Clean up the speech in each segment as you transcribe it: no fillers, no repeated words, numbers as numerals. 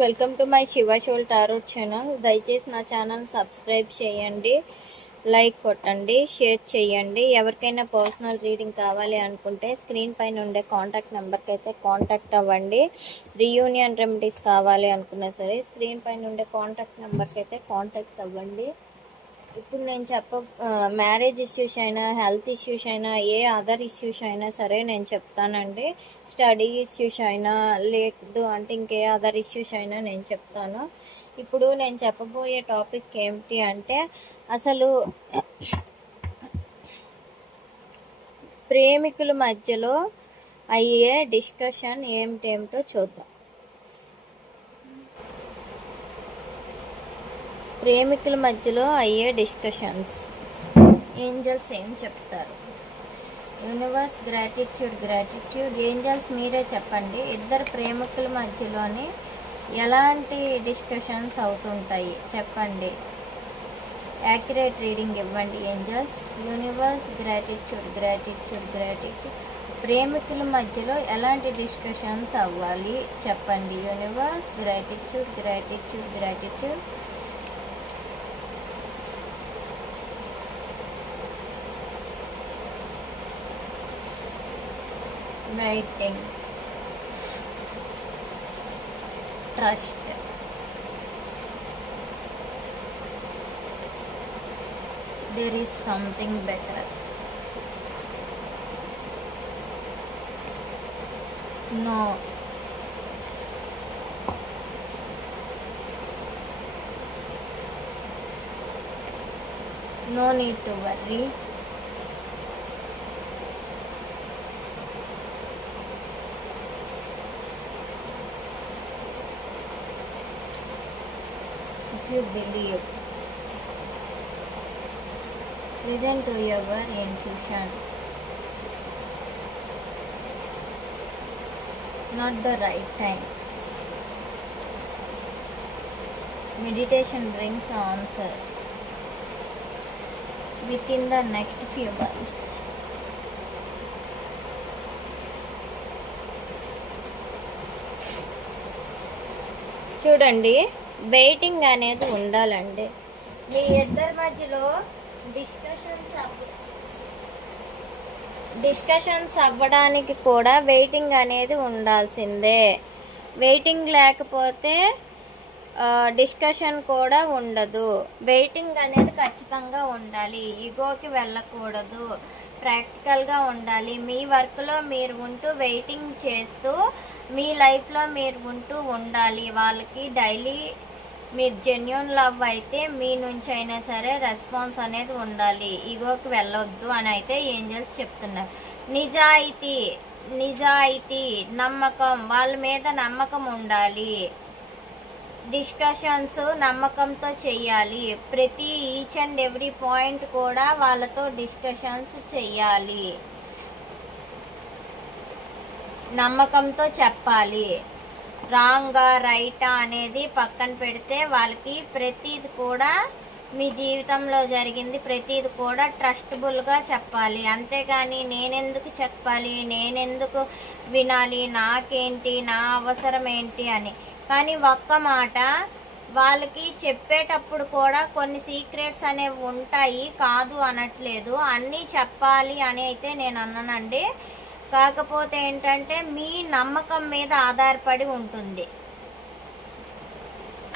Welcome to my Shiva shawl tarot channel. దయచేసి నా channel subscribe చేయండి, లైక్ కొట్టండి, షేర్ చేయండి. ఎవరికైనా పర్సనల్ రీడింగ్ కావాలి అనుకుంటే స్క్రీన్ పైన ఉండే కాంటాక్ట్ నెంబర్కి అయితే కాంటాక్ట్ అవ్వండి. రీయూనియన్ రెమెడీస్ కావాలి అనుకున్నా సరే స్క్రీన్ పైన ఉండే కాంటాక్ట్ నెంబర్కి అయితే కాంటాక్ట్ అవ్వండి. ఇప్పుడు నేను మ్యారేజ్ ఇష్యూస్ అయినా, హెల్త్ ఇష్యూస్ అయినా, ఏ అదర్ ఇష్యూస్ అయినా సరే నేను చెప్తానండి. స్టడీ ఇష్యూస్ అయినా, లేదు అంటే ఇంకే అదర్ ఇష్యూస్ అయినా నేను చెప్తాను. ఇప్పుడు నేను చెప్పబోయే టాపిక్ ఏమిటి అంటే, అసలు ప్రేమికుల మధ్యలో అయ్యే డిస్కషన్ ఏమిటేమిటో చూద్దాం. ప్రేమికుల మధ్యలో అయ్యే డిస్కషన్స్ ఏంజల్స్ ఏం చెప్తారు? Universe, gratitude. ఏంజల్స్ మీరే చెప్పండి, ఇద్దరు ప్రేమికుల మధ్యలోని ఎలాంటి డిస్కషన్స్ అవుతుంటాయి చెప్పండి. యాక్యురేట్ రీడింగ్ ఇవ్వండి ఏంజల్స్. Universe, gratitude. ప్రేమికుల మధ్యలో ఎలాంటి డిస్కషన్స్ అవ్వాలి చెప్పండి. Universe, gratitude. Waiting, trust, there is something better. No, no need to worry. You believe, listen to your intuition. Not the right time. Meditation brings answers within the next few months. చూడండి, waiting అనేది ఉండాలండి. మీ ఇద్దరి మధ్యలో discussions అవ్వడానికి కూడా waiting అనేది ఉండాల్సిందే. Waiting లేకపోతే డిస్కషన్ కూడా ఉండదు. వెయిటింగ్ అనేది ఖచ్చితంగా ఉండాలి. ఈగోకి వెళ్ళకూడదు, ప్రాక్టికల్గా ఉండాలి. మీ వర్క్లో మీరు ఉంటూ వెయిటింగ్ చేస్తూ మీ లైఫ్లో మీరు ఉంటూ ఉండాలి. వాళ్ళకి డైలీ మీరు జెన్యూన్ లవ్ అయితే మీ నుంచి అయినా సరే రెస్పాన్స్ అనేది ఉండాలి. ఈగోకి వెళ్ళొద్దు అని అయితే ఏంజల్స్ చెప్తున్నారు. నిజాయితీ, నమ్మకం, వాళ్ళ మీద నమ్మకం ఉండాలి. డిస్కషన్స్ నమ్మకంతో చెయ్యాలి. ప్రతి ఈచ్ అండ్ ఎవ్రీ పాయింట్ కూడా వాళ్ళతో డిస్కషన్స్ చెయ్యాలి. నమ్మకంతో చెప్పాలి. రాంగా రైటా అనేది పక్కన పెడితే వాళ్ళకి ప్రతిది కూడా మీ జీవితంలో జరిగింది ప్రతిది కూడా ట్రస్టబుల్గా చెప్పాలి. అంతేగాని నేనెందుకు చెప్పాలి, నేనెందుకు వినాలి, నాకేంటి, నా అవసరం ఏంటి అని. కానీ ఒక్క మాట వాళ్ళకి చెప్పేటప్పుడు కూడా కొన్ని సీక్రెట్స్ అనేవి ఉంటాయి, కాదు అనట్లేదు, అన్నీ చెప్పాలి అని అయితే నేను అన్నానండి. కాకపోతే ఏంటంటే మీ నమ్మకం మీద ఆధారపడి ఉంటుంది.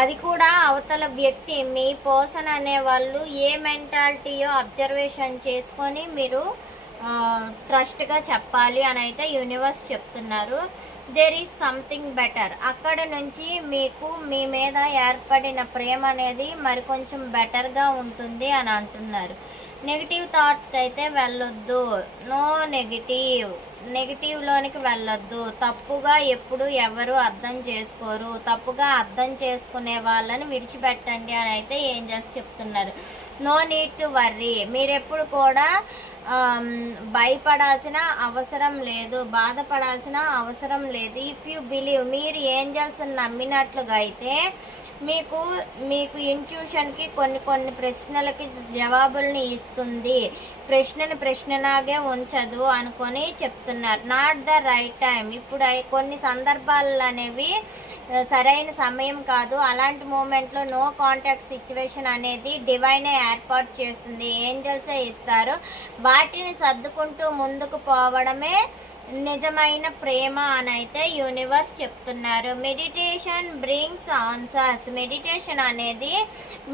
అది కూడా అవతల వ్యక్తి, మీ పర్సన్ అనేవాళ్ళు ఏ మెంటాలిటీయో అబ్జర్వేషన్ చేసుకొని మీరు ట్రస్ట్గా చెప్పాలి అని అయితే యూనివర్స్ చెప్తున్నారు. There is something better. అక్కడ నుంచి మీకు మీ మీద ఏర్పడిన ప్రేమ అనేది మరికొంచెం బెటర్గా ఉంటుంది అని అంటున్నారు. నెగిటివ్ థాట్స్కి అయితే వెళ్ళొద్దు. నో నెగిటివ్లోనికి వెళ్ళొద్దు. తప్పుగా ఎప్పుడు ఎవరు అర్థం చేసుకోరు. తప్పుగా అర్థం చేసుకునే వాళ్ళని విడిచిపెట్టండి అని అయితే ఏంజల్స్ చెప్తున్నారు. No need to worry. మీరెప్పుడు కూడా భయపడాల్సిన అవసరం లేదు, బాధపడాల్సిన అవసరం లేదు. ఇఫ్ యూ బిలీవ్, మీరు ఏంజల్స్ నమ్మినట్లుగా అయితే మీకు ఇంట్యూషన్కి కొన్ని ప్రశ్నలకి జవాబుల్ని ఇస్తుంది. ప్రశ్నని ప్రశ్నలాగే ఉంచదు అనుకొని చెప్తున్నారు. Not the right time. ఇప్పుడు కొన్ని సందర్భాలు అనేవి సరైన సమయం కాదు. అలాంటి మూమెంట్లో నో కాంటాక్ట్ సిచ్యువేషన్ అనేది డివైనే ఏర్పాటు చేస్తుంది, ఏంజల్సే ఇస్తారు. వాటిని సర్దుకుంటూ ముందుకు పోవడమే నిజమైన ప్రేమ అని అయితే యూనివర్స్ చెప్తున్నారు. Meditation brings answers. మెడిటేషన్ అనేది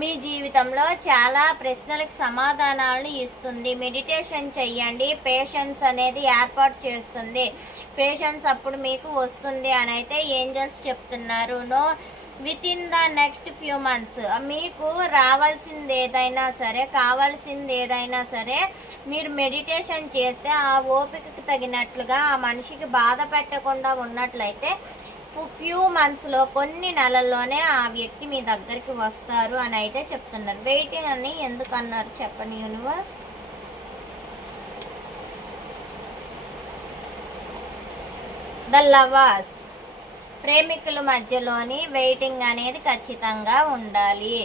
మీ జీవితంలో చాలా ప్రశ్నలకు సమాధానాలను ఇస్తుంది. మెడిటేషన్ చెయ్యండి, పేషెన్స్ అనేది ఏర్పాటు చేస్తుంది. పేషెన్స్ అప్పుడు మీకు వస్తుంది అని అయితే ఏంజల్స్ చెప్తున్నారు. With in the next few months మీకు రావాల్సింది ఏదైనా సరే, కావాల్సింది ఏదైనా సరే, మీరు మెడిటేషన్ చేస్తే ఆ ఓపికకు తగినట్లుగా ఆ మనిషికి బాధ పెట్టకుండా ఉన్నట్లయితే ఫ్యూ మంత్స్లో, కొన్ని నెలల్లోనే ఆ వ్యక్తి మీ దగ్గరికి వస్తారు అని అయితే చెప్తున్నారు. వెయిటింగ్ అని ఎందుకు అన్నారు చెప్పండి యూనివర్స్? The lovers. ప్రేమికుల మధ్యలోని వెయిటింగ్ అనేది ఖచ్చితంగా ఉండాలి.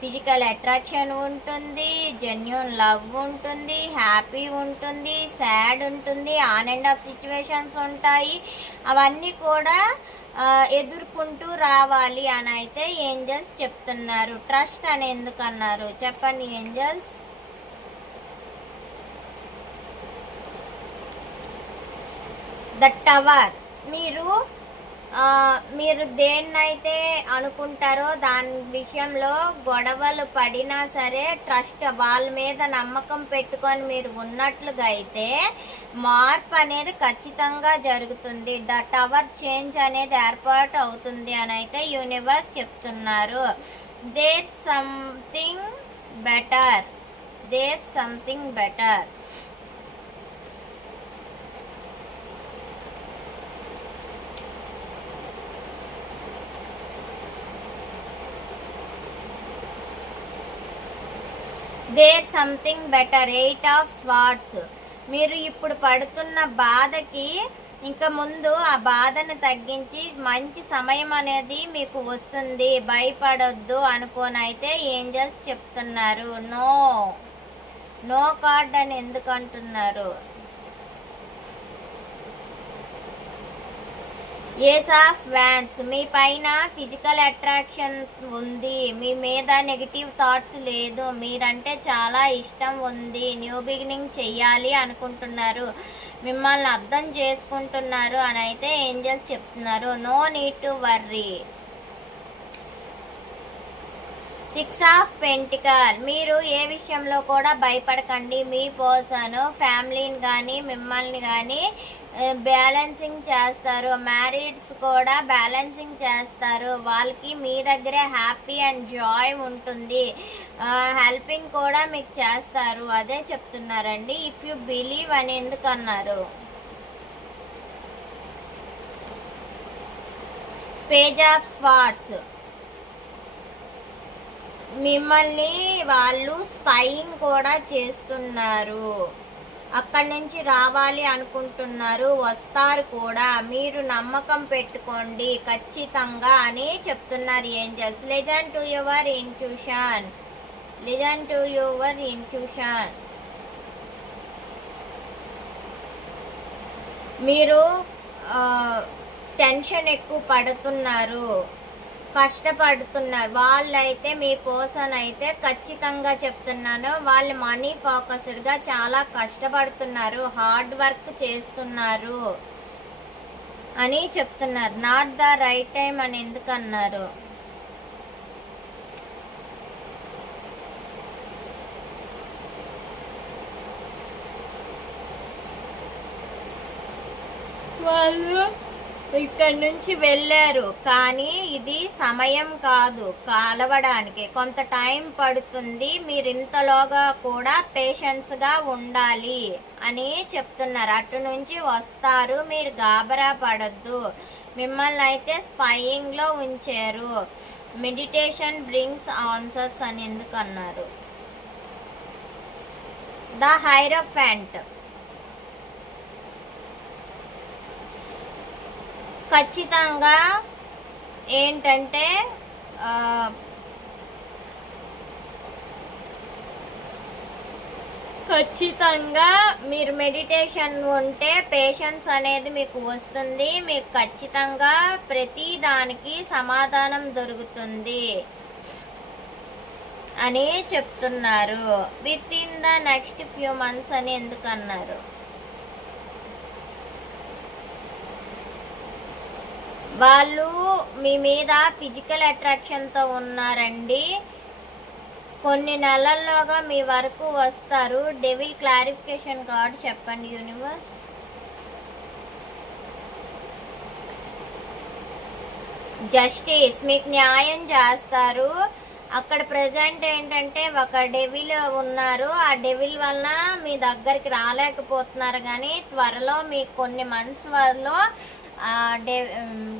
ఫిజికల్ అట్రాక్షన్ ఉంటుంది, జెన్యూన్ లవ్ ఉంటుంది, హ్యాపీ ఉంటుంది, సాడ్ ఉంటుంది, ఆన్ అండ్ ఆఫ్ సిచ్యువేషన్స్ ఉంటాయి. అవన్నీ కూడా ఎదుర్కొంటూ రావాలి అని అయితే ఏంజల్స్ చెప్తున్నారు. ట్రస్ట్ అని ఎందుకు అన్నారు చెప్పండి ఏంజల్స్? The tower. మీరు దేన్నైతే అనుకుంటారో దాని విషయంలో గొడవలు పడినా సరే ట్రస్ట్, వాళ్ళ మీద నమ్మకం పెట్టుకొని మీరు ఉన్నట్లుగా అయితే మార్పు అనేది ఖచ్చితంగా జరుగుతుంది. ద టవర్ చేంజ్ అనేది ఏర్పాటు అవుతుంది అని అయితే యూనివర్స్ చెప్తున్నారు. There something better. There something better. There something better. 8 of swords. మీరు ఇప్పుడు పడుతున్న బాధకి ఇంకా ముందు ఆ బాధను తగ్గించి మంచి సమయం అనేది మీకు వస్తుంది, భయపడొద్దు అనుకోనైతే ఏంజల్స్ చెప్తున్నారు. నో కార్డ్ అని ఎందుకు అంటున్నారు? Ace of wands. మీ పైన ఫిజికల్ అట్రాక్షన్ ఉంది, మీ మీద నెగిటివ్ థాట్స్ లేదు, మీరంటే చాలా ఇష్టం ఉంది, న్యూ బిగినింగ్ చెయ్యాలి అనుకుంటున్నారు, మిమ్మల్ని అర్థం చేసుకుంటున్నారు అని అయితే ఏంజల్స్ చెప్తున్నారు. No need to worry. 6 of pentacle. మీరు ఏ విషయంలో కూడా భయపడకండి. మీ పర్సన్ ఫ్యామిలీని కానీ మిమ్మల్ని కానీ బ్యాలెన్సింగ్ చేస్తారు. మ్యారీడ్స్ కూడా బ్యాలెన్సింగ్ చేస్తారు. వాళ్ళకి మీ దగ్గరే హ్యాపీ అండ్ జాయ్ ఉంటుంది. హెల్పింగ్ కూడా మీకు చేస్తారు. అదే చెప్తున్నారండి. ఇఫ్ యు బిలీవ్ అని ఎందుకు అన్నారు? Page of swords. మిమ్మల్ని వాళ్ళు స్పైయింగ్ కూడా చేస్తున్నారు, అక్కడి నుంచి రావాలి అనుకుంటున్నారు, వస్తారు కూడా. మీరు నమ్మకం పెట్టుకోండి ఖచ్చితంగా అని చెప్తున్నారు angels. Listen to your intuition. Listen to your intuition. మీరు టెన్షన్ ఎక్కువ పడుతున్నారు, కష్టపడుతున్నారు. వాళ్ళైతే మీ పర్సన్ అయితే ఖచ్చితంగా చెప్తున్నాను, వాళ్ళు మనీ ఫోకస్డ్గా చాలా కష్టపడుతున్నారు, హార్డ్ వర్క్ చేస్తున్నారు అని చెప్తున్నారు. నాట్ ద రైట్ టైం అని ఎందుకు అన్నారు? వాళ్ళు ఇక్కడి నుంచి వెళ్ళారు, కానీ ఇది సమయం కాదు కలవడానికి, కొంత టైం పడుతుంది, మీరు ఇంతలోగా కూడా పేషెన్స్గా ఉండాలి అని చెప్తున్నారు. అటు నుంచి వస్తారు, మీరు గాబరా పడద్దు. మిమ్మల్ని అయితే స్పైయింగ్లో ఉంచారు. మెడిటేషన్ బ్రింగ్స్ ఆన్సర్స్ అని ఎందుకు అన్నారు? The hierophant. ఖచ్చితంగా ఏంటంటే ఖచ్చితంగా మీరు మెడిటేషన్ ఉంటే పేషెన్స్ అనేది మీకు వస్తుంది. మీకు ఖచ్చితంగా ప్రతి దానికి సమాధానం దొరుకుతుంది అని చెప్తున్నారు. With in the next few months అని ఎందుకు అన్నారు? వాళ్ళు మీ మీద ఫిజికల్ అట్రాక్షన్తో ఉన్నారండి. కొన్ని నెలల్లోగా మీ వరకు వస్తారు. డెవిల్ క్లారిఫికేషన్ కార్డ్ చెప్పండి యూనివర్స్. జస్టిస్, మీకు న్యాయం చేస్తారు. అక్కడ ప్రెజెంట్ ఏంటంటే ఒక డెవిల్ ఉన్నారు. ఆ డెవిల్ వలన మీ దగ్గరికి రాలేకపోతున్నారు, కానీ త్వరలో మీకు కొన్ని మంత్స్ వల్ల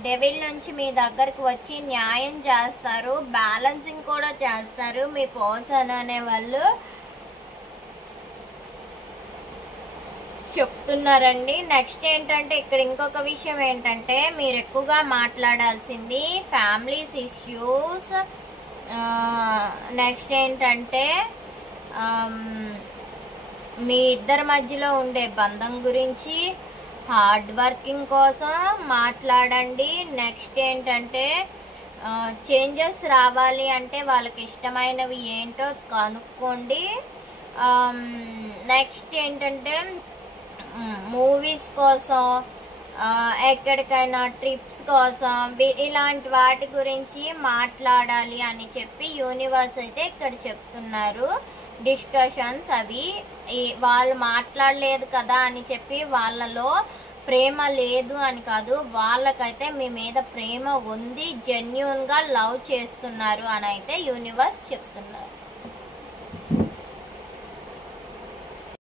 డెవిల్ నుంచి మీ దగ్గరకు వచ్చి న్యాయం చేస్తారు. బ్యాలెన్సింగ్ కూడా చేస్తారు మీ పర్సన్ అనే వాళ్ళు చెప్తున్నారండి. నెక్స్ట్ ఏంటంటే ఇక్కడ ఇంకొక విషయం ఏంటంటే మీరు ఎక్కువగా మాట్లాడాల్సింది ఫ్యామిలీస్ ఇష్యూస్. నెక్స్ట్ ఏంటంటే మీ ఇద్దరి మధ్యలో ఉండే బంధం గురించి, హార్డ్ వర్కింగ్ కోసం మాట్లాడండి. నెక్స్ట్ ఏంటంటే చేంజెస్ రావాలి అంటే వాళ్ళకి ఇష్టమైనవి ఏంటో కనుక్కోండి. నెక్స్ట్ ఏంటంటే మూవీస్ కోసం, ఎక్కడికైనా ట్రిప్స్ కోసం, ఇలాంటి వాటి గురించి మాట్లాడాలి అని చెప్పి యూనివర్స్ అయితే ఇక్కడ చెప్తున్నారు. డిస్కషన్స్ అవి వాళ్ళు మాట్లాడలేదు కదా అని చెప్పి వాళ్ళలో ప్రేమ లేదు అని కాదు, వాళ్ళకైతే మీ మీద ప్రేమ ఉంది, జెన్యూన్ గా లవ్ చేస్తున్నారు అని అయితే యూనివర్స్ చెప్తున్నారు.